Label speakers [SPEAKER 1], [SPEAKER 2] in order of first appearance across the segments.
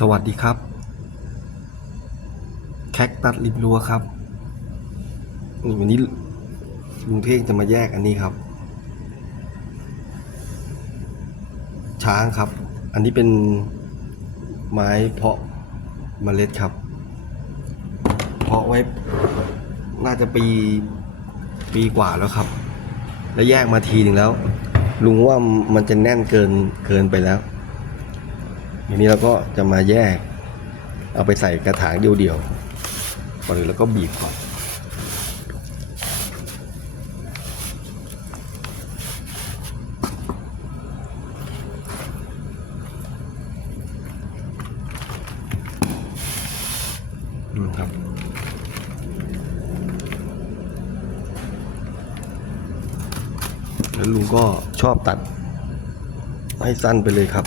[SPEAKER 1] สวัสดีครับ แคคตัดริมรั้วครับนี่วันนี้ลุงเท่งจะมาแยกอันนี้ครับ ช้างครับ อันนี้เป็นไม้เพาะเมล็ดครับ เพาะไว้น่าจะปีปีกว่าแล้วครับ แล้วแยกมาทีหนึ่งแล้ว ลุงว่ามันจะแน่นเกินเกินไปแล้ว ทีนี้เราก็จะมาแยก เอาไปใส่กระถางเดียวๆก่อนอื่นแล้วก็บีบก่อนครับแล้วลุงก็ชอบตัดให้สั้นไปเลยครับ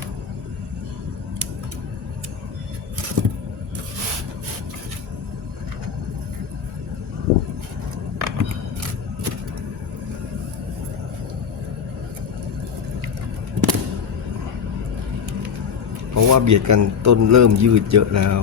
[SPEAKER 1] เราะว่าเบียดกันต้นเริ่มยืดเยอะแล้ว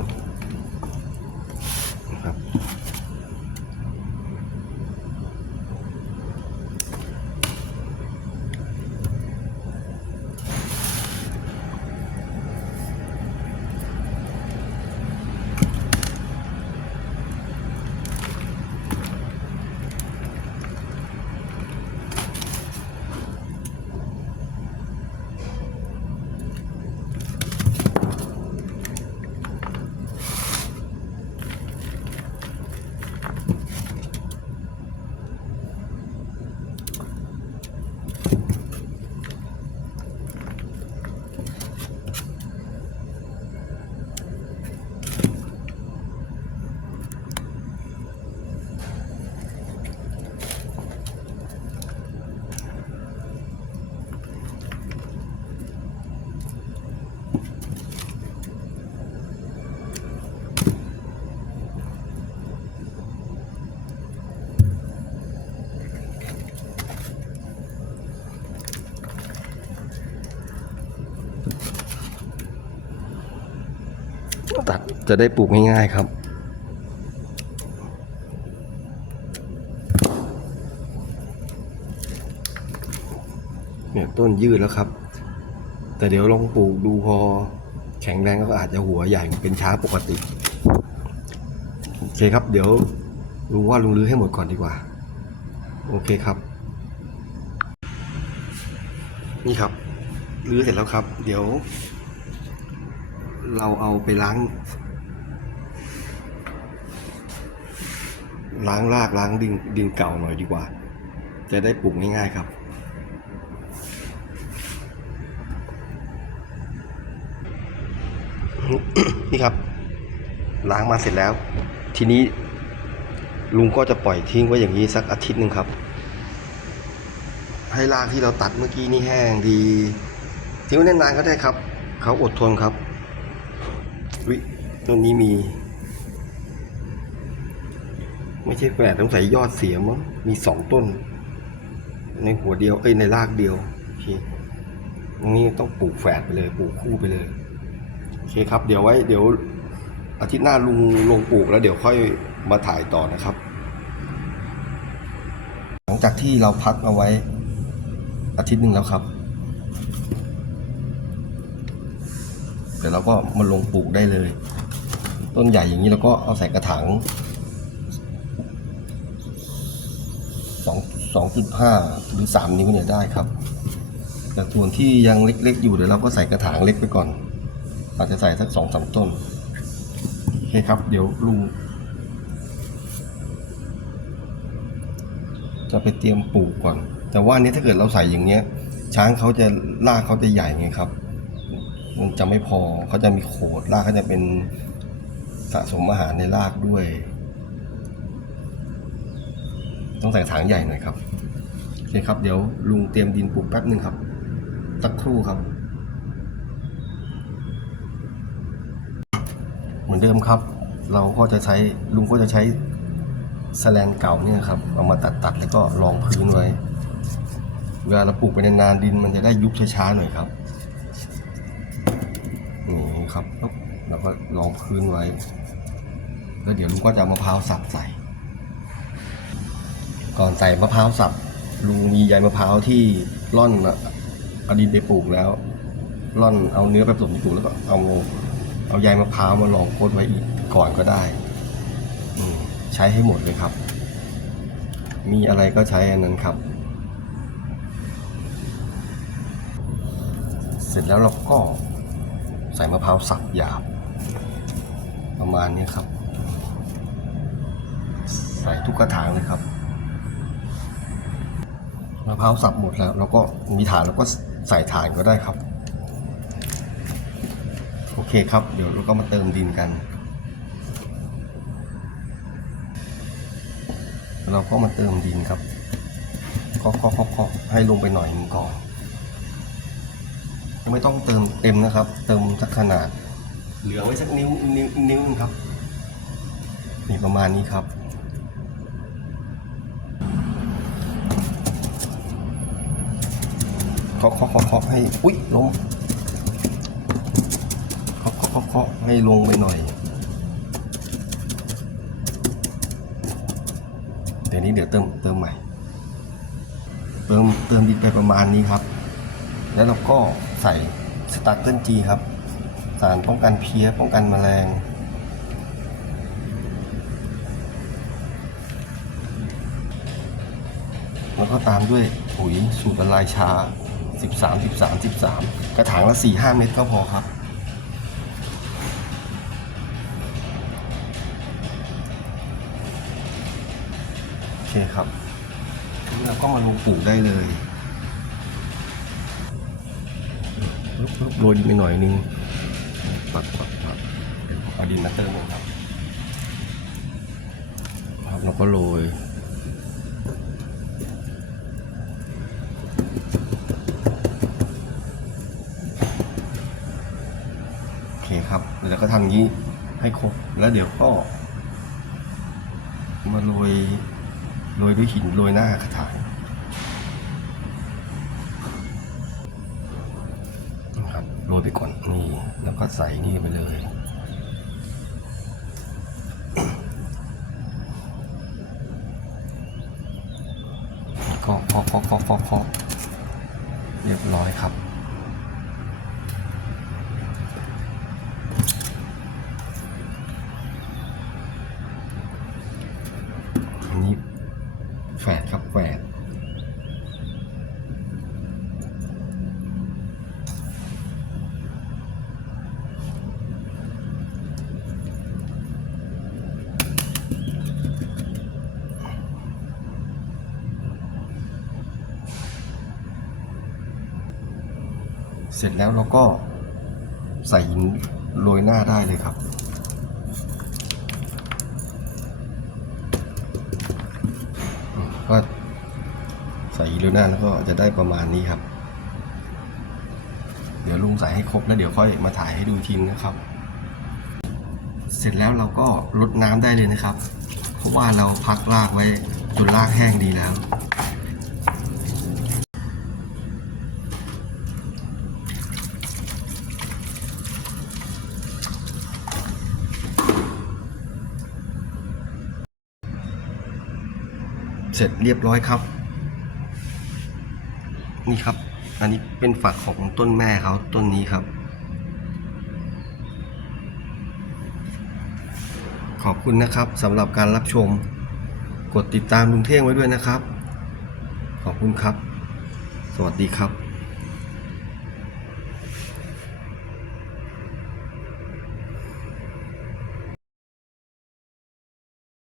[SPEAKER 1] จะได้ปลูกง่ายๆครับเนี่ยต้นยืดแล้วครับ แต่เดี๋ยวลองปลูกดูพอแข็งแรงก็อาจจะหัวใหญ่เป็นช้าปกติโอเคครับ เดี๋ยวลุงว่าลุงรื้อให้หมดก่อนดีกว่า โอเคครับ นี่ครับรื้อเสร็จแล้วครับ เดี๋ยว เราเอาไปล้าง ล้างรากล้างดินดินเก่าหน่อยดีกว่า จะได้ปลูกง่ายๆครับ นี่ครับ ล้างมาเสร็จแล้ว ทีนี้ลุงก็จะปล่อยทิ้งไว้อย่างนี้สักอาทิตย์หนึ่งครับ ให้รากที่เราตัดเมื่อกี้นี่แห้งดีทิ้งไว้นานๆก็ได้ครับ เขาอดทนครับ วิต้นนี้มี ไม่ใช่แฝดต้องใส่ยอดเสียมั้งมีสองต้น ในหัวเดียวเอ้ยในรากเดียวโอเคตรงนี้ต้องปลูกแฝดไปเลยปลูกคู่ไปเลยโอเคครับ เดี๋ยวไว้ เดี๋ยว อาทิตย์หน้าลุงลงปลูกแล้วเดี๋ยวค่อยมาถ่ายต่อนะครับ หลังจากที่เราพักเอาไว้อาทิตย์หนึ่งแล้วครับ เดี๋ยวเราก็มาลงปลูกได้เลย ต้นใหญ่อย่างนี้เราก็เอาใส่กระถางสองสองจุดห้าหรือสามนิ้วเนี่ยได้ครับ แต่ส่วนที่ยังเล็กๆอยู่เดี๋ยวเราก็ใส่กระถางเล็กไปก่อน อาจจะใส่สักสองสามต้นโอเคครับ เดี๋ยวลุงจะไปเตรียมปลูกก่อน แต่ว่านี้ถ้าเกิดเราใส่อย่างเงี้ย ช้างเขาจะรากเขาจะใหญ่ไงครับ มันจะไม่พอเขาจะมีโขดรากเขาจะเป็นสะสมอาหารในรากด้วย ต้องใส่ถังใหญ่หน่อยครับโอเคครับเดี๋ยวลุงเตรียมดินปลูกแป๊บหนึ่งครับสักครู่ครับ เหมือนเดิมครับ เราก็จะใช้ลุงก็จะใช้แสแลนเก่าเนี่ยครับเอามาตัดตัดๆแล้วก็รองพื้นไว้ เวลาเราปลูกไปนานๆดินมันจะได้ยุบช้าๆหน่อยครับ ครับแล้วก็รองพื้นไว้ แล้วเดี๋ยวลุงก็จะมะพร้าวสับใส่ ก่อนใส่มะพร้าวสับลุงมีใยมะพร้าวที่ร่อนเอาดินไปปลูกแล้ว ร่อนเอาเนื้อไปผสมในปลูกแล้วก็เอาเอาใยมะพร้าวมาลองโคตไว้อีกก่อนก็ได้ใช้ให้หมดเลยครับ มีอะไรก็ใช้อันนั้นครับ เสร็จแล้วเราก็ ใส่มะพร้าวสับหยาบ ประมาณนี้ครับ ใส่ทุกกระถางเลยครับมะพร้าวสับหมดแล้วเราก็มีฐานเราก็ใส่ฐานก็ได้ครับ โอเคครับ เดี๋ยวเราก็มาเติมดินกัน เราก็มาเติมดินครับเคาะเคาะเคาะเคาะให้ลงไปหน่อยหนึงก่อน ไม่ต้องเติมเต็มนะครับ เติมสักขนาด เหลือไว้สักนิ้วนิ้วนิ้วนึงครับนี่ประมาณนี้ครับเคาะเคาะเคาะให้อุ๊ยลงเคาะเคาะเคาะเคาะให้ลงไปหน่อยเดี๋ยวนี้เดี๋ยวเติมเติมใหม่ เติมเติมดินไปประมาณนี้ครับ แล้วเราก็ใส่สตาร์เติลจีครับ สารป้องกันเพี้ยป้องกันแมลง แล้วก็ตามด้วยปุ๋ยสูตรละลายชา 13 13 13 กระถางละ 4-5 เม็ดก็พอครับโอเคครับทีนี้เราก็มาลงปลูกได้เลย โรยดินไปหน่อยนึงปักปักปักเอาดินมาเติมครับครับแล้วก็โรยโอเคครับแล้วก็ทำอย่างนี้ให้ครบแล้วเดี๋ยวก็มาโรยโรยด้วยหินโรยหน้ากระถาง ไปก่อนนี่แล้วก็ใส่นี่ไปเลยก็เคาะเคาะเคาะเคาะเคาะเรียบร้อยครับ อันนี้แฝดครับแฝด เสร็จแล้วเราก็ใส่หินโรยหน้าได้เลยครับก็ใส่อีลูน่าแล้วก็จะได้ประมาณนี้ครับ เดี๋ยวลุงใส่ให้ครบแล้วเดี๋ยวค่อยมาถ่ายให้ดูทีนะครับ เสร็จแล้วเราก็ลดน้ำได้เลยนะครับ เพราะว่าเราพักรากไว้จนรากแห้งดีแล้ว เสร็จเรียบร้อยครับ นี่ครับ อันนี้เป็นฝักของต้นแม่เขาต้นนี้ครับ ขอบคุณนะครับสำหรับการรับชม กดติดตามลุงเท่งไว้ด้วยนะครับ ขอบคุณครับ สวัสดีครับ